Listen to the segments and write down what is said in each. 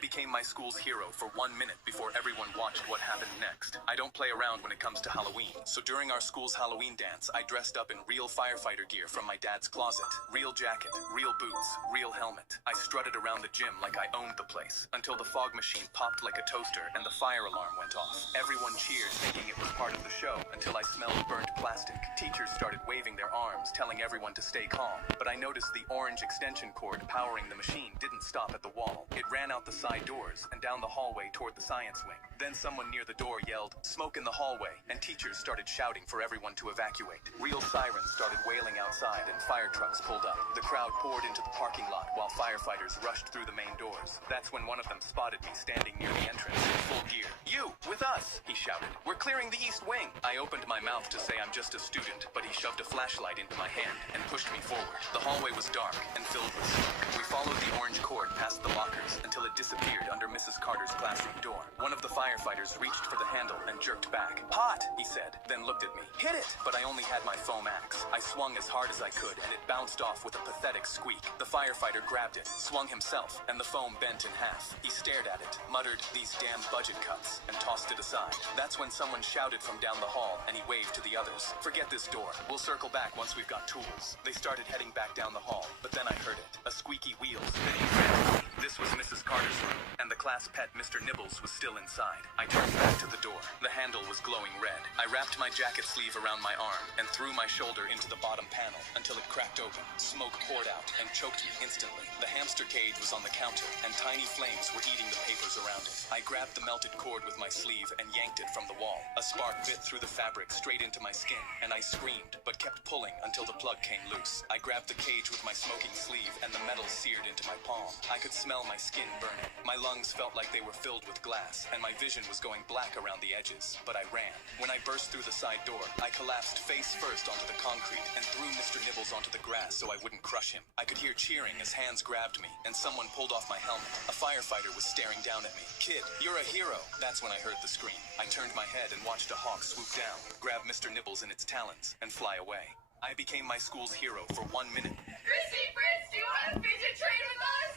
became my school's hero for 1 minute before everyone watched what happened next. I don't play around when it comes to Halloween, so during our school's Halloween dance, I dressed up in real firefighter gear from my dad's closet. Real jacket, real boots, real helmet. I strutted around the gym like I owned the place, until the fog machine popped like a toaster and the fire alarm went off. Everyone cheered, thinking it was part of the show, until I smelled burnt plastic. Teachers started waving their arms, telling everyone to stay calm, but I noticed the orange extension cord powering the machine didn't stop at the wall. It ran out the side doors and down the hallway toward the science wing. Then someone near the door yelled, "Smoke in the hallway," and teachers started shouting for everyone to evacuate. Real sirens started wailing outside and fire trucks pulled up. The crowd poured into the parking lot while firefighters rushed through the main doors. That's when one of them spotted me standing near the entrance in full gear. "You, with us," he shouted. "We're clearing the east wing." I opened my mouth to say I'm just a student, but he shoved a flashlight into my hand and pushed me forward. The hallway was dark and filled with smoke. We followed the orange cord past the lockers until it disappeared under Mrs. Carter's classroom door. One of the firefighters reached for the handle and jerked back. "Hot," he said, then looked at me. "Hit it!" But I only had my foam axe. I swung as hard as I could, and it bounced off with a pathetic squeak. The firefighter grabbed it, swung himself, and the foam bent in half. He stared at it, muttered, "These damn budget cuts," and tossed it aside. That's when someone shouted from down the hall, and he waved to the others. "Forget this door. We'll circle back once we've got tools." They started heading back down the hall, but then I heard it. A squeaky wheel spinning frantically. This was Mrs. Carter's room, and the class pet Mr. Nibbles was still inside. I turned back to the door. The handle was glowing red. I wrapped my jacket sleeve around my arm and threw my shoulder into the bottom panel until it cracked open. Smoke poured out and choked me instantly. The hamster cage was on the counter, and tiny flames were eating the papers around it. I grabbed the melted cord with my sleeve and yanked it from the wall. A spark bit through the fabric straight into my skin, and I screamed, but kept pulling until the plug came loose. I grabbed the cage with my smoking sleeve, and the metal seared into my palm. I could smell my skin burning. My lungs felt like they were filled with glass, and my vision was going black around the edges, but I ran. When I burst through the side door, I collapsed face first onto the concrete and threw Mr. Nibbles onto the grass so I wouldn't crush him. I could hear cheering as hands grabbed me, and someone pulled off my helmet. A firefighter was staring down at me. "Kid, you're a hero." That's when I heard the scream. I turned my head and watched a hawk swoop down, grab Mr. Nibbles in its talons, and fly away. I became my school's hero for 1 minute. Christy, Fritz, do you want to fidget trade with us?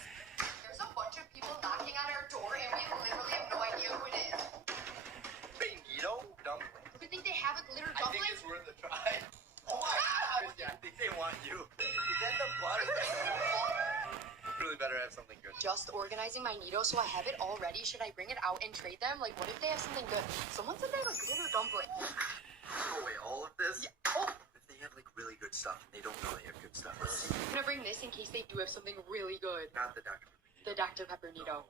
There's a bunch of people knocking on our door, and we literally have no idea who it is. Magneto dumpling. You think they have a glitter I dumpling? think it's worth a try. Oh my god! Yeah, I think they want you. Is that the butter? Really better have something good. Just organizing my Nito, so I have it all ready. Should I bring it out and trade them? Like, what if they have something good? Someone said they have a glitter dumpling. Oh wait, all of this? Yeah. Oh! If they have like really good stuff, and they don't know they have good stuff. I'm gonna bring this in case they do have something really good. Not the Dr. The Dr. Pepper Nito.